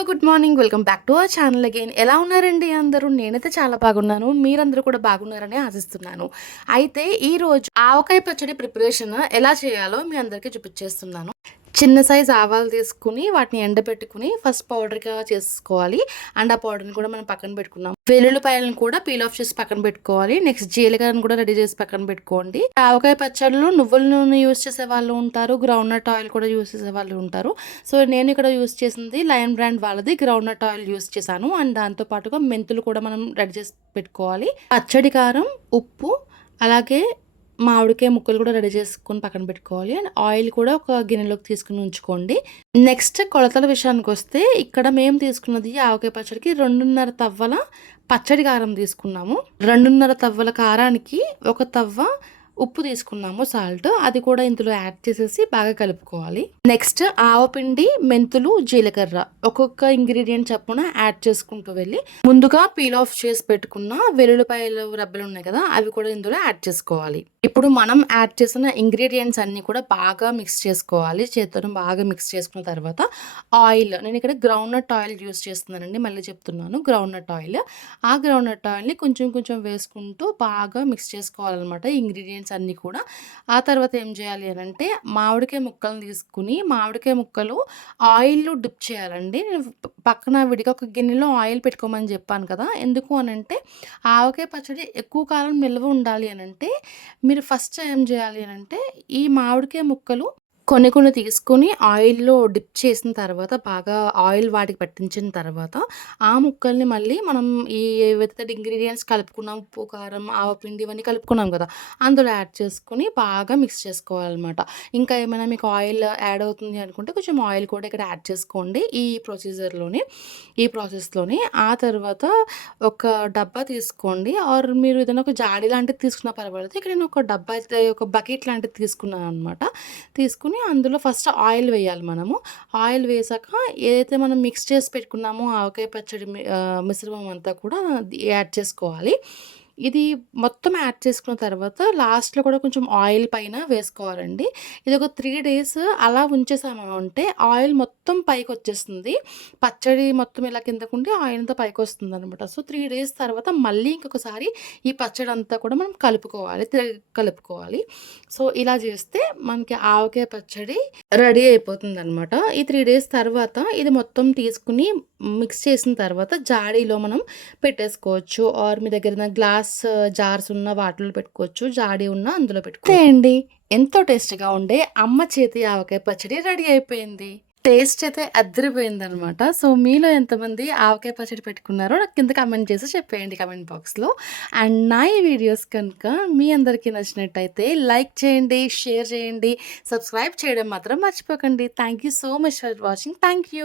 Hello good morning. Welcome back to our channel again. ఎలా ఉన్నారండి అందరూ? నేనైతే చాలా బాగున్నాను. మీరందరూ కూడా బాగున్నారని ఆశిస్తున్నాను. అయితే ఈరోజు ఆవకాయ పచ్చడి ప్రిపరేషన్ ఎలా చేయాలో మీ అందరికీ చూపించేస్తున్నాను. చిన్న సైజ్ ఆవాలు తీసుకుని వాటిని ఎండబెట్టుకుని ఫస్ట్ పౌడర్గా చేసుకోవాలి. అండ్ ఆ పౌడర్ని కూడా మనం పక్కన పెట్టుకున్నాం. వెల్లుల్లిపాయలను కూడా పీల్ ఆఫ్ చేసి పక్కన పెట్టుకోవాలి. నెక్స్ట్ జీలకర్రను కూడా రెడీ చేసి పక్కన పెట్టుకోండి. ఆవకాయ పచ్చడిలో నువ్వుల నూనె యూస్ చేసే వాళ్ళు ఉంటారు, గ్రౌండ్ నట్ ఆయిల్ కూడా యూస్ చేసే వాళ్ళు ఉంటారు. సో నేను ఇక్కడ యూస్ చేసింది లయన్ బ్రాండ్ వాళ్ళది గ్రౌండ్ నట్ ఆయిల్ యూస్ చేశాను. అండ్ దాంతో పాటుగా మెంతులు కూడా మనం రెడీ చేసి పెట్టుకోవాలి. పచ్చడి కారం, ఉప్పు, అలాగే మామిడికాయ ముక్కలు కూడా రెడీ చేసుకొని పక్కన పెట్టుకోవాలి. అండ్ ఆయిల్ కూడా ఒక గిన్నెలోకి తీసుకుని ఉంచుకోండి. నెక్స్ట్ కొలతల విషయానికి వస్తే ఇక్కడ మేము తీసుకున్నది ఆవకాయ పచ్చడికి 2.5 తవ్వల పచ్చడి కారం తీసుకున్నాము. 2.5 తవ్వల కారానికి 1 తవ్వ ఉప్పు తీసుకున్నాము, సాల్ట్. అది కూడా ఇందులో యాడ్ చేసేసి బాగా కలుపుకోవాలి. నెక్స్ట్ ఆవపిండి, మెంతులు, జీలకర్ర ఒక్కొక్క ఇంగ్రీడియంట్ చప్పున యాడ్ చేసుకుంటూ వెళ్ళి ముందుగా పీల్ ఆఫ్ చేసి పెట్టుకున్న వెల్లుల్లిపాయలు రబ్బలు ఉన్నాయి కదా, అవి కూడా ఇందులో యాడ్ చేసుకోవాలి. ఇప్పుడు మనం యాడ్ చేసిన ఇంగ్రీడియంట్స్ అన్ని కూడా బాగా మిక్స్ చేసుకోవాలి. చేతితో బాగా మిక్స్ చేసుకున్న తర్వాత ఆయిల్, నేను ఇక్కడ గ్రౌండ్ నట్ ఆయిల్ యూస్ చేస్తున్నానండి. మళ్ళీ చెప్తున్నాను, గ్రౌండ్ నట్ ఆయిల్. ఆ గ్రౌండ్ నట్ ఆయిల్ని కొంచెం కొంచెం వేసుకుంటూ బాగా మిక్స్ చేసుకోవాలన్నమాట ఇంగ్రీడియంట్స్ అన్నీ కూడా. ఆ తర్వాత ఏం చేయాలి అని అంటే మామిడికాయ ముక్కలను తీసుకుని మామిడికాయ ముక్కలు ఆయిల్లో డిప్ చేయాలండి. నేను పక్కన విడిగా ఒక గిన్నెలో ఆయిల్ పెట్టుకోమని చెప్పాను కదా, ఎందుకు అని అంటే ఆవకాయ పచ్చడి ఎక్కువ కాలం నిల్వ ఉండాలి అని అంటే మీరు ఫస్ట్ ఏం చేయాలి అని అంటే ఈ మామిడికాయ ముక్కలు కొన్ని కొన్ని తీసుకొని ఆయిల్లో డిప్ చేసిన తర్వాత బాగా ఆయిల్ వాటికి పట్టించిన తర్వాత ఆ ముక్కల్ని మళ్ళీ మనం ఈ ఏవైతే ఇంగ్రీడియంట్స్ కలుపుకున్నాం, ఉప్పు, కారం, ఆవపిండి ఇవన్నీ కలుపుకున్నాం కదా, అందులో యాడ్ చేసుకొని బాగా మిక్స్ చేసుకోవాలన్నమాట. ఇంకా ఏమైనా మీకు ఆయిల్ యాడ్ అవుతుంది అనుకుంటే కొంచెం ఆయిల్ కూడా ఇక్కడ యాడ్ చేసుకోండి ఈ ప్రాసెస్లోనే. ఆ తర్వాత ఒక డబ్బా తీసుకోండి, ఆర్ మీరు ఏదైనా ఒక జాడి లాంటిది తీసుకున్నా పర్వాలేదు. ఇక్కడ నేను ఒక డబ్బా అయితే ఒక బకెట్ లాంటిది తీసుకున్నాను అనమాట. తీసుకుని అందులో ఫస్ట్ ఆయిల్ వేయాలి మనము. ఆయిల్ వేసాక ఏదైతే మనం మిక్స్ చేసి పెట్టుకున్నామో ఆవకాయ పచ్చడి మిశ్రమం అంతా కూడా యాడ్ చేసుకోవాలి. ఇది మొత్తం యాడ్ చేసుకున్న తర్వాత లాస్ట్‌లో కూడా కొంచెం ఆయిల్ పైన వేసుకోవాలండి. ఇది ఒక 3 డేస్ అలా ఉంచేసాము అంటే ఆయిల్ మొత్తం పైకొచ్చేస్తుంది. పచ్చడి మొత్తం ఇలా కిందకుండి ఆయిల్ అంతా పైకొస్తుందనమాట. సో 3 డేస్ తర్వాత మళ్ళీ ఇంకొకసారి ఈ పచ్చడి అంతా కూడా మనం కలుపుకోవాలి. సో ఇలా చేస్తే మనకి ఆవకాయ పచ్చడి రెడీ అయిపోతుందనమాట. ఈ 3 డేస్ తర్వాత ఇది మొత్తం తీసుకుని మిక్స్ చేసిన తర్వాత జాడీలో మనం పెట్టేసుకోవచ్చు. ఆర్ మీ దగ్గర గ్లాస్ జార్స్ ఉన్న వాటిలో పెట్టుకోవచ్చు. జాడీ ఉన్న అందులో పెట్టుకోండి. ఎంతో టేస్ట్‌గా ఉండే అమ్మ చేతి ఆవకాయ పచ్చడి రెడీ అయిపోయింది. టేస్ట్ అయితే అదిరిపోయిందనమాట. సో మీలో ఎంతమంది ఆవకాయ పచ్చడి పెట్టుకున్నారో నాకు కింద కామెంట్ చేసి చెప్పేయండి కామెంట్ బాక్స్‌లో. అండ్ నా ఈ వీడియోస్ కనుక మీ అందరికీ నచ్చినట్టయితే లైక్ చేయండి, షేర్ చేయండి, సబ్స్క్రైబ్ చేయడం మాత్రం మర్చిపోకండి. Thank you so much for watching. Thank you.